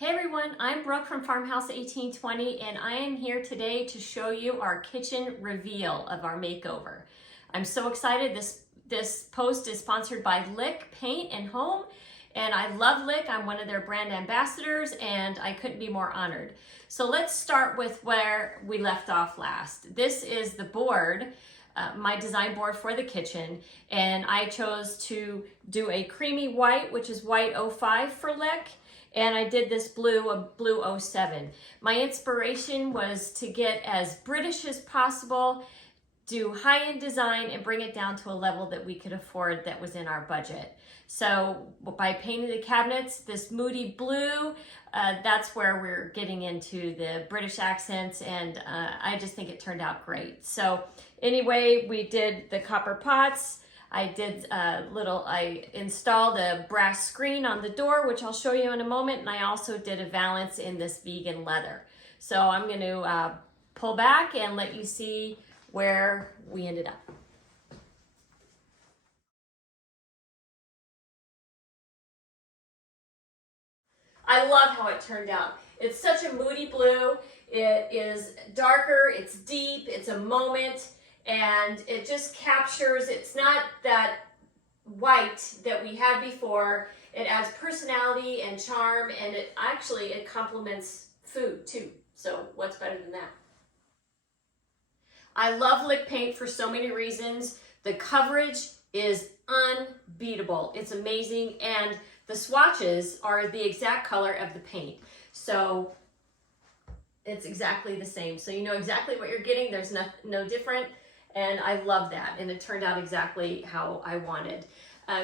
Hey everyone, I'm Brooke from Farmhouse 1820 and I am here today to show you our kitchen reveal of our makeover. I'm so excited. This post is sponsored by Lick Paint and Home, and I love Lick. I'm one of their brand ambassadors and I couldn't be more honored. So let's start with where we left off last. This is the board, my design board for the kitchen, and I chose to do a creamy white, which is white 05 for Lick. And I did this blue, a blue 07. My inspiration was to get as British as possible, do high-end design, and bring it down to a level that we could afford that was in our budget. So by painting the cabinets, this moody blue, that's where we're getting into the British accents, and I just think it turned out great. So anyway, we did the copper pots. I installed a brass screen on the door, which I'll show you in a moment, and I also did a valance in this vegan leather. So I'm going to pull back and let you see where we ended up. I love how it turned out. It's such a moody blue. It is darker, it's deep, it's a moment. And it just captures, it's not that white that we had before. It adds personality and charm, and it complements food too. So what's better than that? I love Lick paint for so many reasons. The coverage is unbeatable. It's amazing, and the swatches are the exact color of the paint. So it's exactly the same. So you know exactly what you're getting. There's no different. And I love that, and it turned out exactly how I wanted.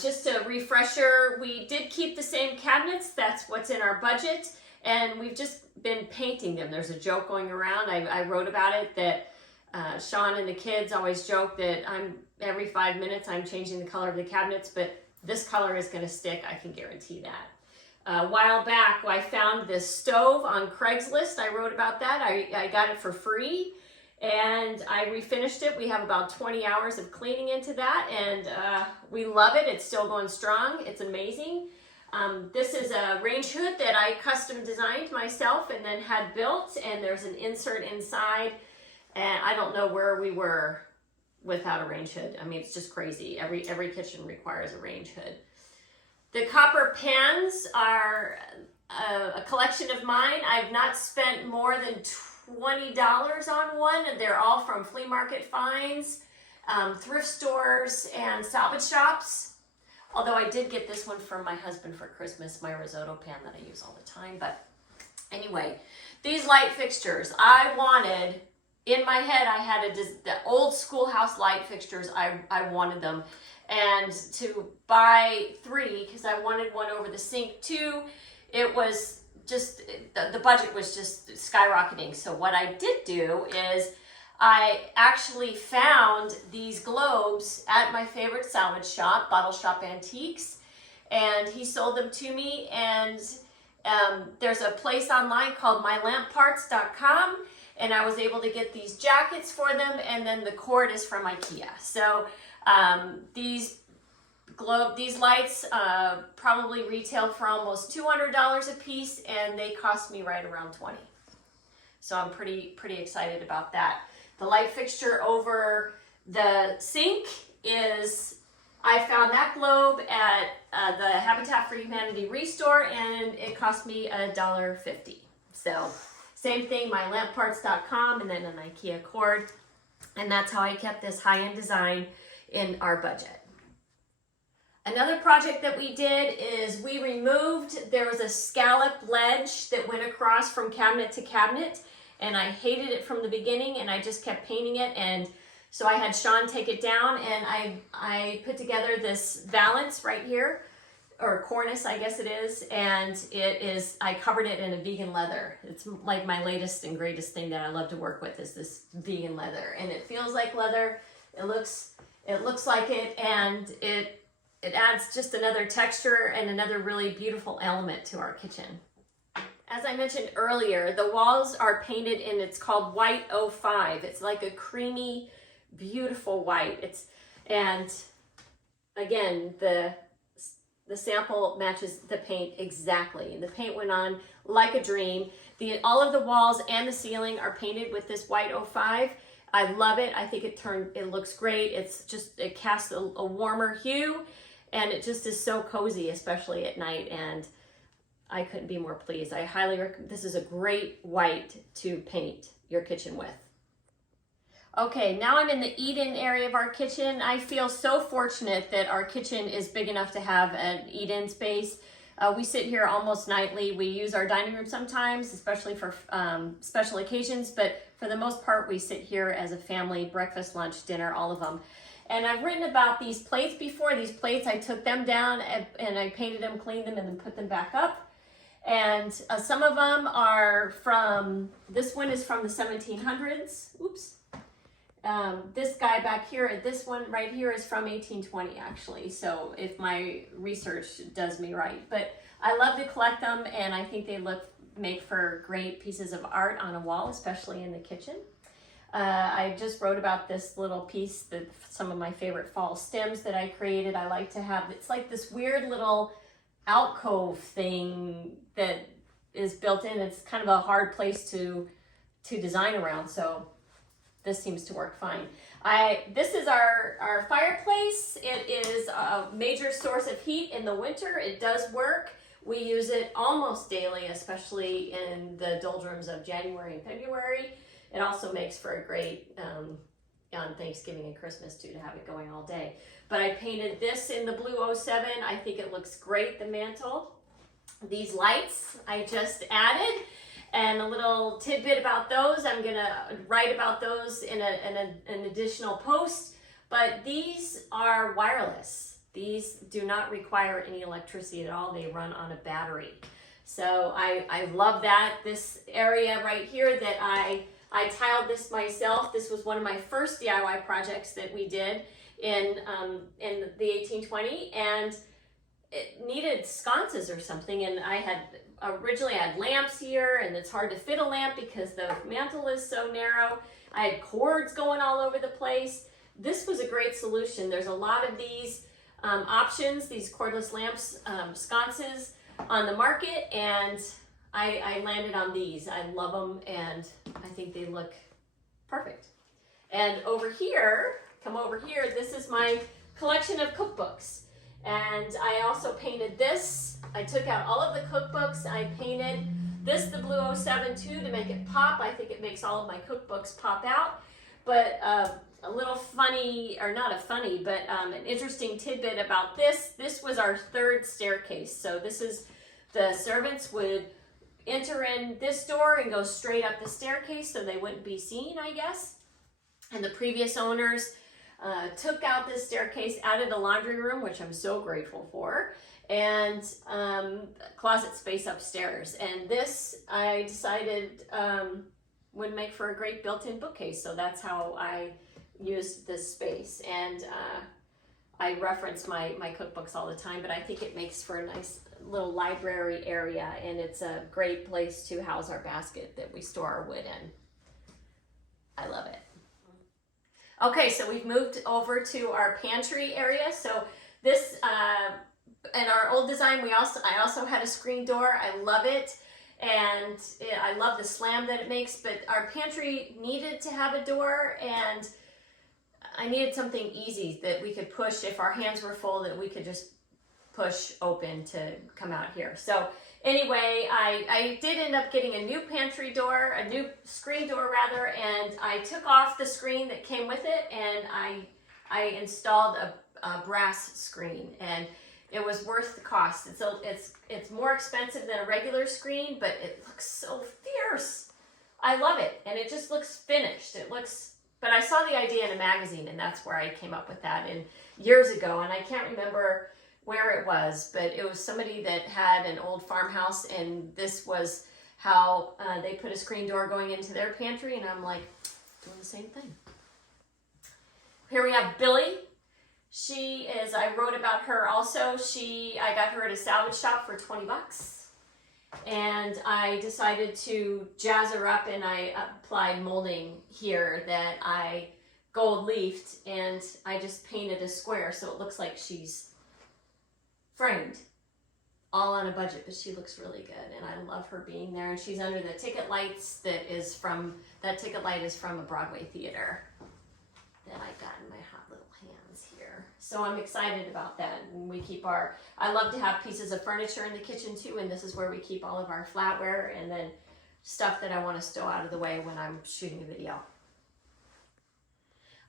Just a refresher, we did keep the same cabinets. That's what's in our budget, and we've just been painting them. There's a joke going around. I wrote about it that Sean and the kids always joke that every 5 minutes I'm changing the color of the cabinets, but this color is going to stick. I can guarantee that. A while back, I found this stove on Craigslist. I wrote about that. I got it for free. And I refinished it. We have about 20 hours of cleaning into that, and we love it. It's still going strong. It's amazing. This is a range hood that I custom designed myself and then had built, and there's an insert inside, and I don't know where we were without a range hood. I mean, it's just crazy. Every kitchen requires a range hood. The copper pans are a collection of mine. I've not spent more than $20 on one, and they're all from flea market finds, thrift stores, and salvage shops. Although I did get this one from my husband for Christmas, my risotto pan that I use all the time. But anyway, these light fixtures, I wanted, in my head, I had the old schoolhouse light fixtures. I wanted them. And to buy 3, because I wanted one over the sink too, it was just, the budget was just skyrocketing. So what I did do is I actually found these globes at my favorite salvage shop, Bottle Shop Antiques, and he sold them to me. And there's a place online called mylampparts.com, and I was able to get these jackets for them, and then the cord is from IKEA. So these lights probably retail for almost $200 a piece, and they cost me right around $20. So I'm pretty excited about that. The light fixture over the sink is, I found that globe at the Habitat for Humanity Restore, and it cost me $1.50. So same thing, mylampparts.com, and then an IKEA cord. And that's how I kept this high-end design in our budget. Another project that we did is there was a scallop ledge that went across from cabinet to cabinet, and I hated it from the beginning, and I just kept painting it. And so I had Sean take it down, and I put together this valance right here, or cornice, I guess it is, and I covered it in a vegan leather. It's like my latest and greatest thing that I love to work with is this vegan leather, and it feels like leather. It looks like it, and it adds just another texture and another really beautiful element to our kitchen. As I mentioned earlier, the walls are painted in, it's called white 05. It's like a creamy, beautiful white. And again, the The sample matches the paint exactly. The paint went on like a dream. All of the walls and the ceiling are painted with this white 05. I love it. I think it looks great. It casts a warmer hue, and it just is so cozy, especially at night, and I couldn't be more pleased. I highly recommend. This is a great white to paint your kitchen with. Okay, now I'm in the eat-in area of our kitchen. I feel so fortunate that our kitchen is big enough to have an eat-in space. We sit here almost nightly. We use our dining room sometimes, especially for special occasions, but for the most part, we sit here as a family, breakfast, lunch, dinner, all of them. And I've written about these plates before. These plates, I took them down and I painted them, cleaned them, and then put them back up. And some of them are this one is from the 1700s. Oops. This guy back here, this one right here is from 1820 actually, so if my research does me right. But I love to collect them, and I think they make for great pieces of art on a wall, especially in the kitchen. I just wrote about this little piece, some of my favorite fall stems that I created. I like to have, it's like this weird little alcove thing that is built in. It's kind of a hard place to design around, so this seems to work fine. This is our fireplace. It is a major source of heat in the winter. It does work. We use it almost daily, especially in the doldrums of January and February. It also makes for a great, on Thanksgiving and Christmas too, to have it going all day. But I painted this in the blue 07. I think it looks great, the mantle. These lights I just added. And a little tidbit about those, I'm gonna write about those in an additional post, but these are wireless. These do not require any electricity at all. They run on a battery. So I love that. This area right here that I tiled this myself. This was one of my first DIY projects that we did in the 1820, and it needed sconces or something, and originally I had lamps here, and it's hard to fit a lamp because the mantle is so narrow. I had cords going all over the place. This was a great solution. There's a lot of these options, these cordless lamps, sconces on the market, and I landed on these. I love them, and I think they look perfect. And over here, come over here, this is my collection of cookbooks. And I also painted this. I took out all of the cookbooks. I painted this, the blue 07 too, to make it pop. I think it makes all of my cookbooks pop out. But a little funny, or not a funny, but an interesting tidbit about this. This was our third staircase. So this is, the servants would enter in this door and go straight up the staircase so they wouldn't be seen, I guess. And the previous owners took out this staircase, added a laundry room, which I'm so grateful for, and closet space upstairs. And this, I decided, would make for a great built-in bookcase. So that's how I used this space. And I reference my cookbooks all the time, but I think it makes for a nice little library area, and it's a great place to house our basket that we store our wood in. I love it. Okay, so we've moved over to our pantry area. So this, in our old design, I also had a screen door. I love it, and I love the slam that it makes, but our pantry needed to have a door, and I needed something easy that we could push if our hands were full, that we could just push open to come out here. So anyway, I did end up getting a new pantry door, a new screen door rather, and I took off the screen that came with it, and I installed a brass screen, and it was worth the cost. It's more expensive than a regular screen, but it looks so fierce. I love it, and it just looks finished. But I saw the idea in a magazine, and that's where I came up with that years ago, and I can't remember where it was, but it was somebody that had an old farmhouse, and this was how they put a screen door going into their pantry, and I'm like, doing the same thing. Here we have Billy. She is, I wrote about her also. I got her at a salvage shop for 20 bucks, and I decided to jazz her up, and I applied molding here that I gold leafed, and I just painted a square so it looks like she's framed. All on a budget, but she looks really good, and I love her being there. And she's under the ticket lights that ticket light is from a Broadway theater that I got in my hot little hands here. So I'm excited about that. And I love to have pieces of furniture in the kitchen too, and this is where we keep all of our flatware and then stuff that I want to stow out of the way when I'm shooting a video.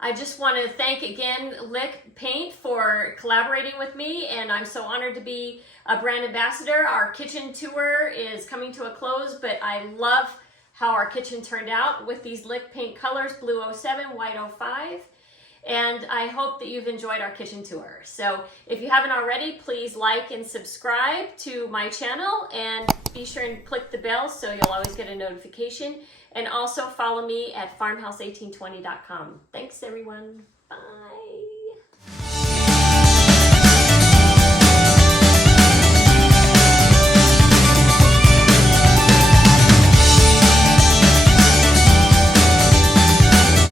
I just want to thank again Lick Paint for collaborating with me, and I'm so honored to be a brand ambassador. Our kitchen tour is coming to a close, but I love how our kitchen turned out with these Lick Paint colors, blue 07, white 05. And I hope that you've enjoyed our kitchen tour. So if you haven't already, please like and subscribe to my channel, and be sure and click the bell so you'll always get a notification. And also follow me at farmhouse1820.com. Thanks everyone. Bye.